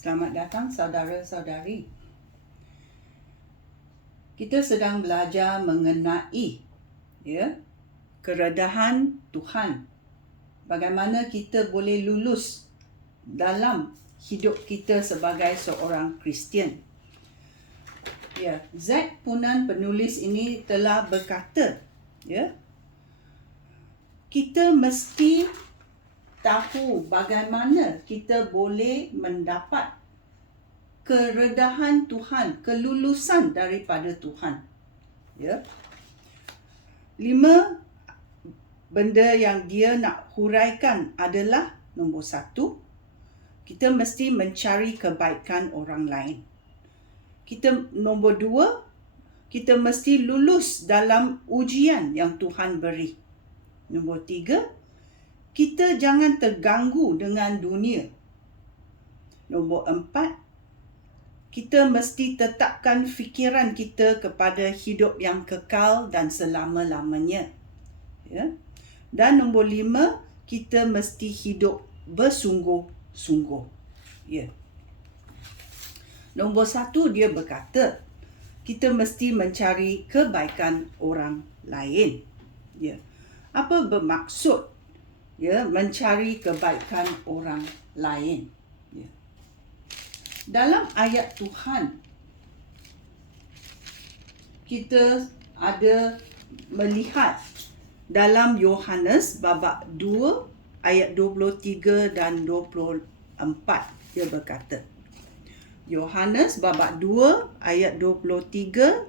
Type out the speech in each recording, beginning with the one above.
Selamat datang saudara-saudari. Kita sedang belajar mengenai ya keredahan Tuhan. Bagaimana kita boleh lulus dalam hidup kita sebagai seorang Kristian. Ya, Zack Punan penulis ini telah berkata, ya, kita mesti tahu bagaimana kita boleh mendapat keredahan Tuhan, kelulusan daripada Tuhan. Ya. Lima benda yang dia nak huraikan adalah nombor satu, kita mesti mencari kebaikan orang lain. Kita nombor dua, kita mesti lulus dalam ujian yang Tuhan beri. Nombor tiga, kita jangan terganggu dengan dunia. Nombor empat, kita mesti tetapkan fikiran kita kepada hidup yang kekal dan selama-lamanya. Ya. Dan nombor lima, kita mesti hidup bersungguh-sungguh. Ya. Nombor satu, dia berkata, kita mesti mencari kebaikan orang lain. Ya. Apa bermaksud ya mencari kebaikan orang lain ya. dalam ayat Tuhan kita ada melihat dalam Yohanes babak 2 ayat 23 dan 24 dia berkata Yohanes babak 2 ayat 23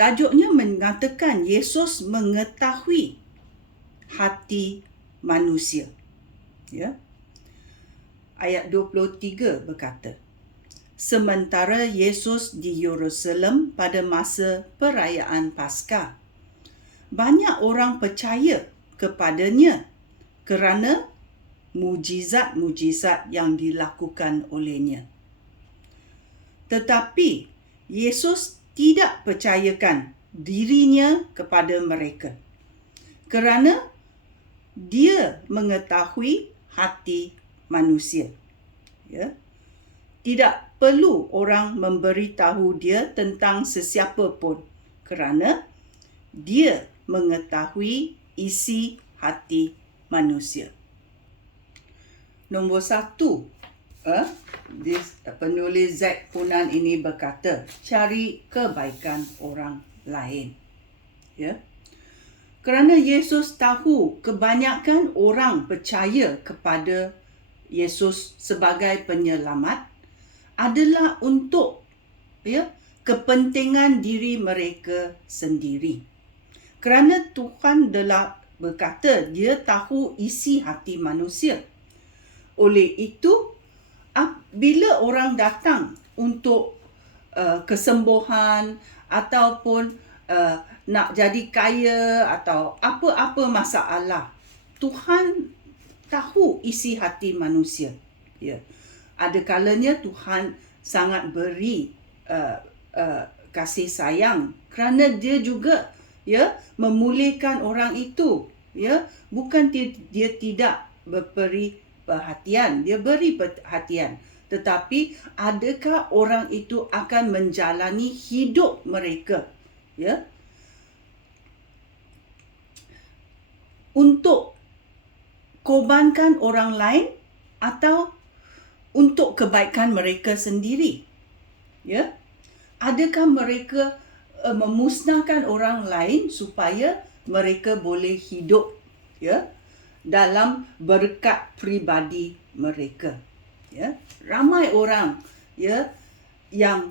Tajuknya mengatakan Yesus mengetahui hati manusia. Ya. Ayat 23 berkata, Sementara Yesus di Yerusalem pada masa perayaan Paskah, banyak orang percaya kepadanya kerana mujizat-mujizat yang dilakukan olehnya. Tetapi Yesus tidak percayakan dirinya kepada mereka kerana dia mengetahui hati manusia. Ya. Tidak perlu orang memberitahu dia tentang sesiapa pun kerana dia mengetahui isi hati manusia. Nombor satu, eh, this, penulis Zack Punan ini berkata, cari kebaikan orang lain. Ya. Yeah kerana Yesus tahu kebanyakan orang percaya kepada Yesus sebagai penyelamat adalah untuk ya kepentingan diri mereka sendiri. Kerana Tuhan telah berkata dia tahu isi hati manusia. Oleh itu bila orang datang untuk uh, kesembuhan ataupun uh, nak jadi kaya atau apa-apa masalah. Tuhan tahu isi hati manusia. Ya. Ada kalanya Tuhan sangat beri uh, uh, kasih sayang kerana dia juga ya memulihkan orang itu ya bukan dia tidak beri perhatian dia beri perhatian tetapi adakah orang itu akan menjalani hidup mereka ya untuk korbankan orang lain atau untuk kebaikan mereka sendiri. Ya. Adakah mereka uh, memusnahkan orang lain supaya mereka boleh hidup ya dalam berkat pribadi mereka. Ya. Ramai orang ya yang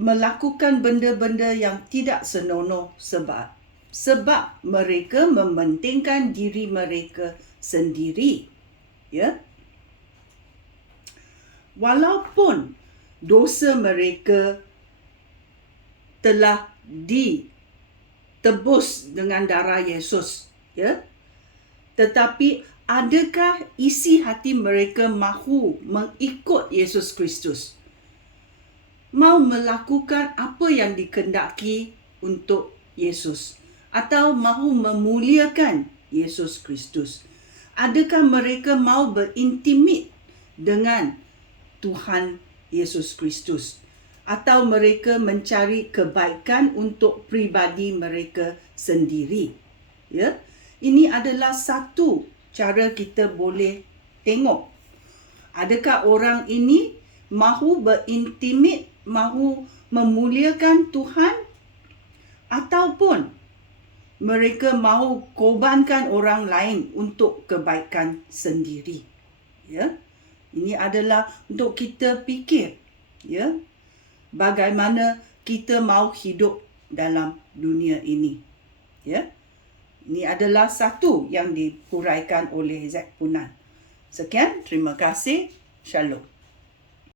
melakukan benda-benda yang tidak senonoh sebab. Sebab mereka mementingkan diri mereka sendiri. Ya? Walaupun dosa mereka telah ditebus dengan darah Yesus ya? Tetapi adakah isi hati mereka mahu mengikut Yesus Kristus mau melakukan apa yang dikendaki untuk Yesus atau mahu memuliakan Yesus Kristus? Adakah mereka mau berintimate dengan Tuhan Yesus Kristus atau mereka mencari kebaikan untuk pribadi mereka sendiri. Ya. Ini adalah satu cara kita boleh tengok adakah orang ini mahu berintimate, mahu memuliakan Tuhan ataupun mereka mahu korbankan orang lain untuk kebaikan sendiri. Ya. Ini adalah untuk kita fikir, ya. Bagaimana kita mahu hidup dalam dunia ini. Ya. Ini adalah satu yang dihuraikan oleh Zack Punan. Sekian, terima kasih. Shalom.